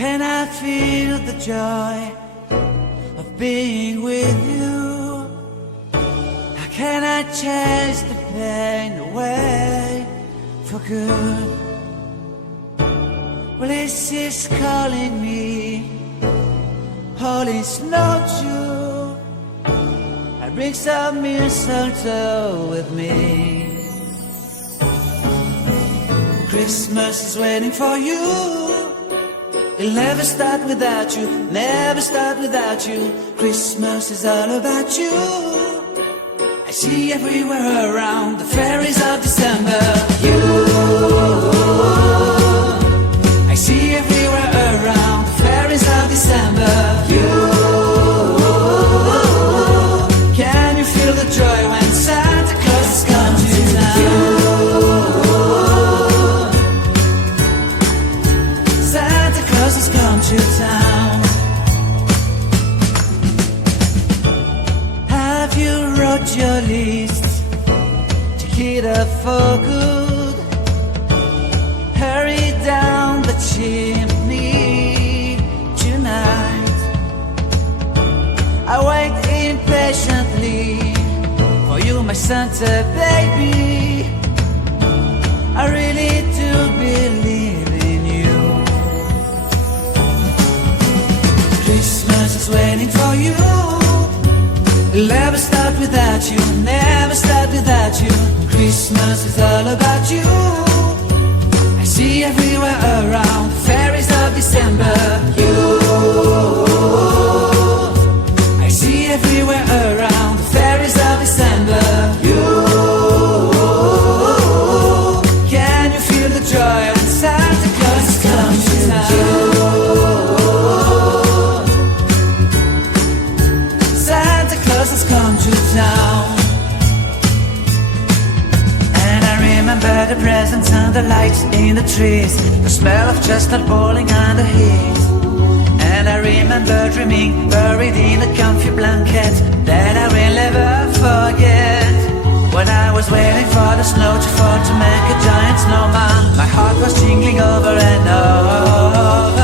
Can I feel the joy of being with you? How can I chase the pain away for good? Well, this is calling me, all is not true. I bring some mistletoe with me. Christmas is waiting for you. It'll never start without you, never start without you. Christmas is all about you. I see everywhere around the fairies of December. You, I see everywhere around the fairies of December. You, can you feel the joy when Santa Claus has come to town? Santa Claus has come to town. Have you wrote your list? Check it up for good. Hurry down the chimney tonight. I wait impatiently for you, my Santa baby. I really do believe in you. Christmas is waiting for you. It'll never start without you, never start without you. Christmas is all about you. I see everywhere around the fairies of December. You, I see everywhere around the fairies of December. You, can you feel the joy when Santa Claus has come to town? Santa Claus has come to town. And I remember the presents and the lights in the trees, the smell of chestnut boiling under heat. And I remember dreaming, buried in a comfy blanket that I will never forget. When I was waiting for the snow to fall to make a giant snowman, my heart was jingling over and over.